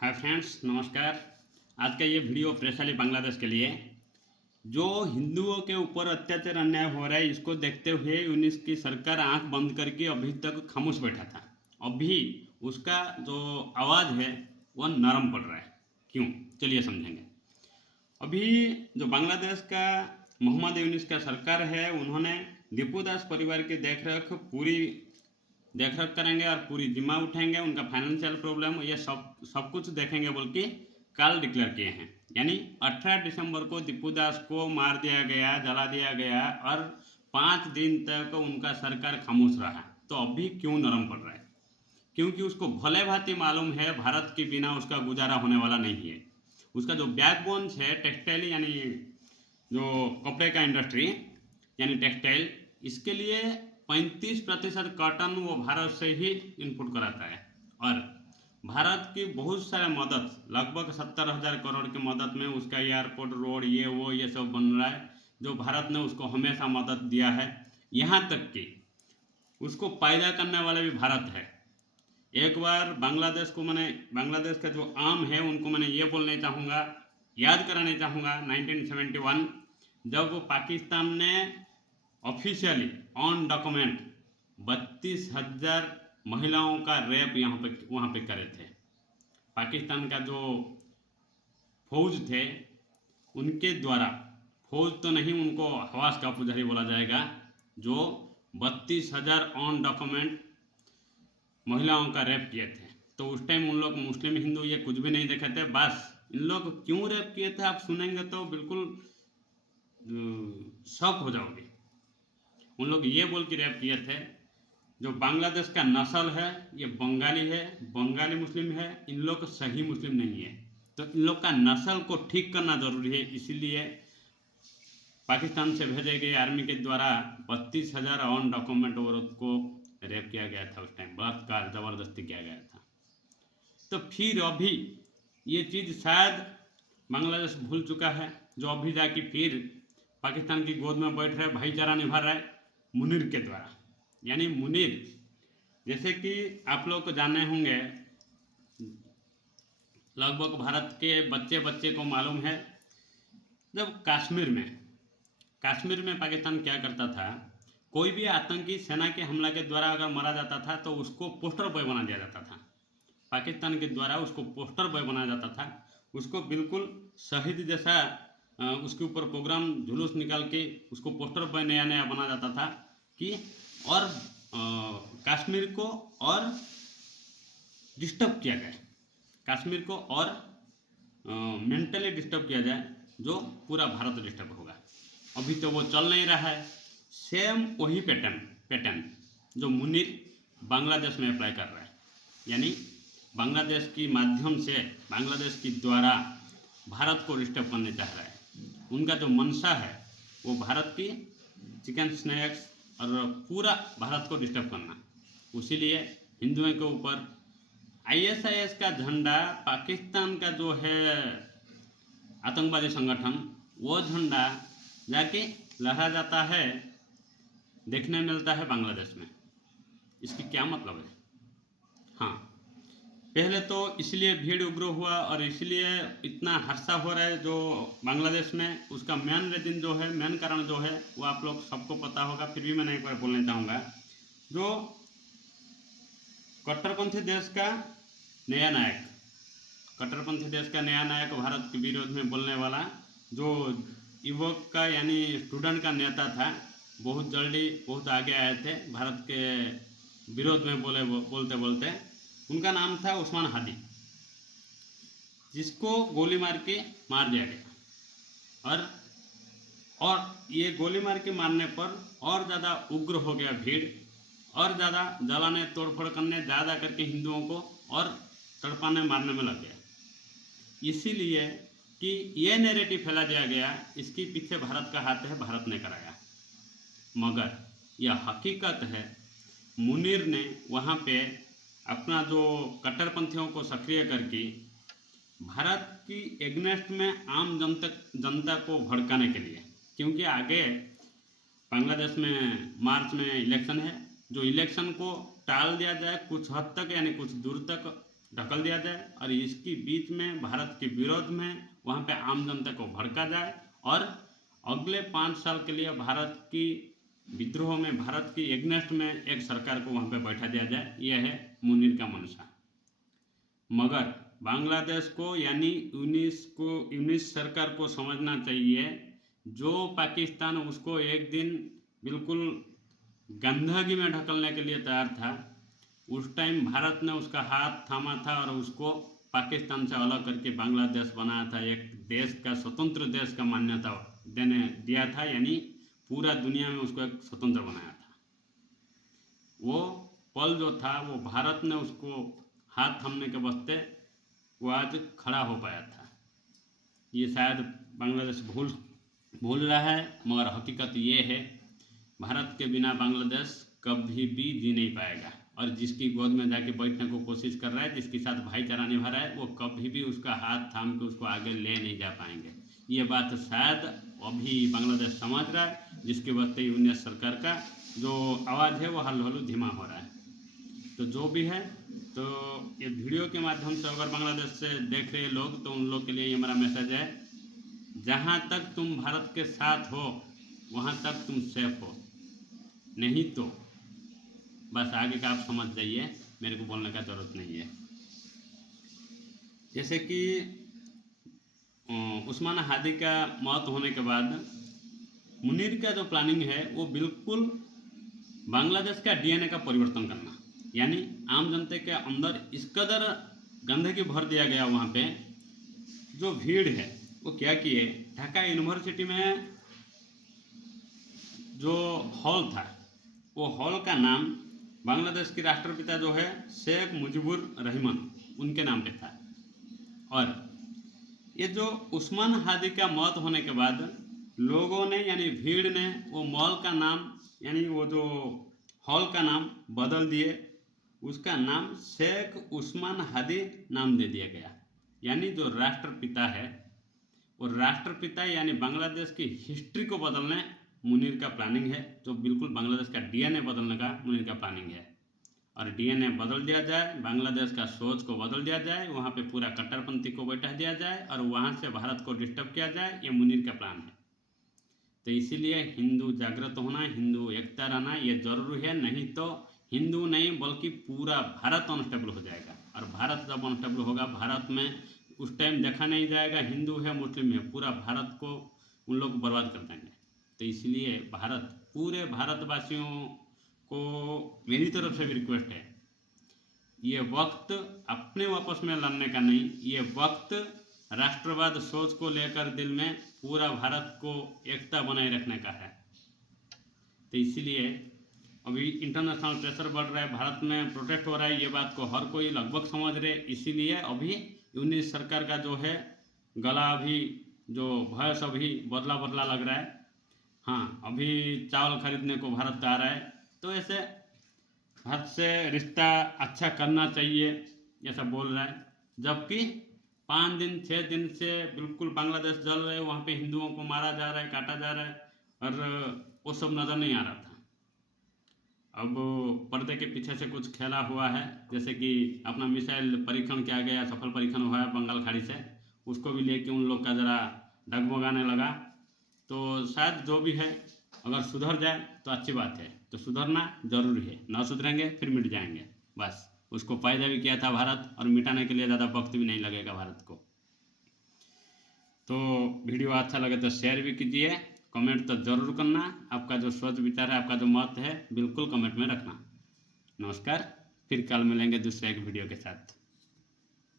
Hi friends, नमस्कार। आज का ये वीडियो स्पेशली बांग्लादेश के लिए। जो हिंदुओं के ऊपर अत्याचार अन्याय हो रहा है, इसको देखते हुए यूनिस की सरकार आंख बंद करके अभी तक खामोश बैठा था। अभी उसका जो आवाज़ है वह नरम पड़ रहा है। क्यों? चलिए समझेंगे। अभी जो बांग्लादेश का मोहम्मद यूनिस का सरकार है, उन्होंने दीपू दास परिवार की देख रख करेंगे और पूरी जिम्मा उठाएंगे। उनका फाइनेंशियल प्रॉब्लम ये सब कुछ देखेंगे बोल के कल डिक्लेयर किए हैं। यानी 18 दिसंबर को दीपू दास को मार दिया गया, जला दिया गया और 5 दिन तक उनका सरकार खामोश रहा। तो अभी क्यों नरम पड़ रहा है? क्योंकि उसको भले भांति मालूम है भारत के बिना उसका गुजारा होने वाला नहीं है। उसका जो बैकबोन्स है टेक्सटाइल, यानी जो कपड़े का इंडस्ट्री यानी टेक्सटाइल, इसके लिए 35% कॉटन वो भारत से ही इनपुट कराता है। और भारत की बहुत सारे मदद, लगभग 70,000 करोड़ की मदद में उसका एयरपोर्ट, रोड, ये सब बन रहा है, जो भारत ने उसको हमेशा मदद दिया है। यहाँ तक कि उसको पैदा करने वाला भी भारत है। एक बार बांग्लादेश का जो आम है उनको मैंने ये बोलने चाहूँगा, याद कराने चाहूँगा 1971, जब पाकिस्तान ने ऑफिशियली ऑन डॉक्यूमेंट 32,000 महिलाओं का रेप वहाँ पे करे थे। पाकिस्तान का जो फौज थे उनके द्वारा, फौज तो नहीं, उनको हवास का पुजारी बोला जाएगा, जो 32,000 ऑन डॉक्यूमेंट महिलाओं का रेप किए थे। तो उस टाइम उन लोग मुस्लिम हिंदू ये कुछ भी नहीं देखे थे। बस इन लोग क्यों रेप किए थे आप सुनेंगे तो बिल्कुल शॉक हो जाओगे। उन लोग ये बोल के रेप किए थे, जो बांग्लादेश का नस्ल है ये बंगाली है, बंगाली मुस्लिम है, इन लोग सही मुस्लिम नहीं है। तो इन लोग का नस्ल को ठीक करना जरूरी है। इसीलिए पाकिस्तान से भेजे गए आर्मी के द्वारा 32,000 ऑन डॉक्यूमेंट औरत को रेप किया गया था। उस टाइम बलात्कार, ज़बरदस्ती किया गया था। तो फिर अभी ये चीज़ शायद बांग्लादेश भूल चुका है, जो अभी जाके फिर पाकिस्तान की गोद में बैठ रहे, भाईचारा निभा रहा है मुनीर के द्वारा। यानी मुनीर, जैसे कि आप लोग को जाने होंगे, लगभग भारत के बच्चे बच्चे को मालूम है, जब कश्मीर में पाकिस्तान क्या करता था, कोई भी आतंकी सेना के हमला के द्वारा अगर मारा जाता था तो उसको पोस्टर बॉय बना दिया जाता था। पाकिस्तान के द्वारा उसको पोस्टर बॉय बनाया जाता था। उसको बिल्कुल शहीद जैसा उसके ऊपर प्रोग्राम जुलूस निकाल के उसको पोस्टर बॉय नया नया बना जाता था कि और कश्मीर को और डिस्टर्ब किया जाए, कश्मीर को और मेंटली डिस्टर्ब किया जाए, जो पूरा भारत डिस्टर्ब होगा। अभी तो वो चल नहीं रहा है। सेम वही पैटर्न जो मुनीर बांग्लादेश में अप्लाई कर रहा है। यानी बांग्लादेश की माध्यम से, बांग्लादेश की द्वारा भारत को डिस्टर्ब करने चाह रहा है। उनका जो मंशा है वो भारत की चिकन स्नैक्स और पूरा भारत को डिस्टर्ब करना। उसीलिए हिंदुओं के ऊपर ISIS का झंडा, पाकिस्तान का जो है आतंकवादी संगठन, वो झंडा जाके लहरा जाता है, देखने मिलता है बांग्लादेश में। इसकी क्या मतलब है? हाँ, पहले तो इसलिए भीड़ उग्र हुआ और इसलिए इतना हादसा हो रहा है जो बांग्लादेश में, उसका मेन कारण जो है वो आप लोग सबको पता होगा, फिर भी मैंने एक बार बोलना चाहूँगा। जो कट्टरपंथी देश का नया नायक, भारत के विरोध में बोलने वाला, जो युवक का यानी स्टूडेंट का नेता था, बहुत आगे आए थे भारत के विरोध में बोलते बोलते। उनका नाम था उस्मान हादी, जिसको गोली मार दिया गया। और ये गोली मार के मारने पर और ज़्यादा उग्र हो गया भीड़, और ज़्यादा जलाने, तोड़फोड़ करने, ज़्यादा करके हिंदुओं को और तड़पाने मारने में लग गया। इसीलिए कि ये नैरेटिव फैला दिया गया, इसके पीछे भारत का हाथ है, भारत ने कराया। मगर यह हकीकत है, मुनीर ने वहाँ पे अपना जो कट्टरपंथियों को सक्रिय करके भारत की एग्नेस्ट में आम जनता को भड़काने के लिए, क्योंकि आगे बांग्लादेश में मार्च में इलेक्शन है, जो इलेक्शन को टाल दिया जाए कुछ हद तक, यानी कुछ दूर तक, ढकल दिया जाए और इसकी बीच में भारत के विरोध में वहाँ पे आम जनता को भड़का जाए और अगले 5 साल के लिए भारत की विद्रोह में, भारत की एग्नेस्ट में एक सरकार को वहाँ पे बैठा दिया जाए। यह है मुनीर का मंशा। मगर बांग्लादेश को यानी यूनिस सरकार को समझना चाहिए, जो पाकिस्तान उसको एक दिन बिल्कुल गंदगी में ढकलने के लिए तैयार था, उस टाइम भारत ने उसका हाथ थामा था और उसको पाकिस्तान से अलग करके बांग्लादेश बनाया था, एक देश का, स्वतंत्र देश का मान्यता देने दिया था, यानी पूरा दुनिया में उसको एक स्वतंत्र बनाया था। वो पल जो था वो भारत ने उसको हाथ थामने के वास्ते वो आज खड़ा हो पाया था। ये शायद बांग्लादेश भूल रहा है, मगर हकीकत ये है, भारत के बिना बांग्लादेश कभी भी जी नहीं पाएगा। और जिसकी गोद में जाके बैठने को कोशिश कर रहा है, जिसके साथ भाईचारा निभा रहा है, वो कभी भी उसका हाथ थाम के उसको आगे ले नहीं जा पाएंगे। ये बात शायद अभी बांग्लादेश समझ रहा है, जिसके वजह यूनियन सरकार का जो आवाज़ है वो हल्लू धीमा हो रहा है। तो जो भी है, तो ये वीडियो के माध्यम से अगर बांग्लादेश से देख रहे लोग, तो उन लोग के लिए ये मेरा मैसेज है, जहाँ तक तुम भारत के साथ हो वहाँ तक तुम सेफ हो, नहीं तो बस आगे का आप समझ जाइए, मेरे को बोलने का ज़रूरत नहीं है। जैसे कि उस्मान हादी का मौत होने के बाद मुनीर का जो प्लानिंग है वो बिल्कुल बांग्लादेश का डीएनए का परिवर्तन करना, यानी आम जनता के अंदर इस कदर गंदगी भर दिया गया। वहाँ पे जो भीड़ है वो क्या किए, ढाका यूनिवर्सिटी में जो हॉल था, वो हॉल का नाम बांग्लादेश के राष्ट्रपिता जो है शेख मुजीबुर रहमान, उनके नाम पे था। और ये जो उस्मान हादी का मौत होने के बाद लोगों ने, यानी भीड़ ने, वो मॉल का नाम, यानी वो जो हॉल का नाम बदल दिए, उसका नाम शेख उस्मान हादी नाम दे दिया गया। यानी जो राष्ट्रपिता है वो राष्ट्रपिता, यानी बांग्लादेश की हिस्ट्री को बदलने मुनीर का प्लानिंग है, जो बिल्कुल बांग्लादेश का डीएनए बदलने का मुनीर का प्लानिंग है। और डीएनए बदल दिया जाए, बांग्लादेश का सोच को बदल दिया जाए, वहाँ पे पूरा कट्टरपंथी को बैठा दिया जाए और वहाँ से भारत को डिस्टर्ब किया जाए, ये मुनीर का प्लान है। तो इसीलिए हिंदू जागृत होना, हिंदू एकता रहना ये जरूरी है, नहीं तो हिंदू नहीं बल्कि पूरा भारत अनस्टेबल हो जाएगा। और भारत जब अनस्टेबल होगा, भारत में उस टाइम देखा नहीं जाएगा हिंदू है मुस्लिम है, पूरा भारत को उन लोग बर्बाद कर देंगे। तो इसलिए भारत, पूरे भारतवासियों को मेरी तरफ से भी रिक्वेस्ट है, ये वक्त अपने वापस में लड़ने का नहीं, ये वक्त राष्ट्रवाद सोच को लेकर दिल में पूरा भारत को एकता बनाए रखने का है। तो इसीलिए अभी इंटरनेशनल प्रेशर बढ़ रहा है, भारत में प्रोटेस्ट हो रहा है, ये बात को हर कोई लगभग समझ रहे। इसीलिए अभी यूनिस सरकार का जो है गला, अभी जो भैंस अभी बदला बदला लग रहा है। हाँ, अभी चावल खरीदने को भारत आ रहा है, तो ऐसे भारत से रिश्ता अच्छा करना चाहिए, ये सब बोल रहा है। जबकि 5 दिन 6 दिन से बिल्कुल बांग्लादेश जल रहे, वहाँ पे हिंदुओं को मारा जा रहा है, काटा जा रहा है, और वो सब नज़र नहीं आ रहा था। अब पर्दे के पीछे से कुछ खेला हुआ है, जैसे कि अपना मिसाइल परीक्षण किया गया, सफल परीक्षण हुआ है बंगाल खाड़ी से, उसको भी लेके उन लोग का ज़रा डगमगाने लगा। तो शायद जो भी है, अगर सुधर जाए तो अच्छी बात है, तो सुधरना जरूरी है, ना सुधरेंगे फिर मिट जाएंगे। बस उसको पैदा भी किया था भारत, और मिटाने के लिए ज़्यादा वक्त भी नहीं लगेगा भारत को। तो वीडियो अच्छा लगे तो शेयर भी कीजिए, कमेंट तो ज़रूर करना, आपका जो सोच विचार है, आपका जो मत है, बिल्कुल कमेंट में रखना। नमस्कार, फिर कल मिलेंगे दूसरे एक वीडियो के साथ।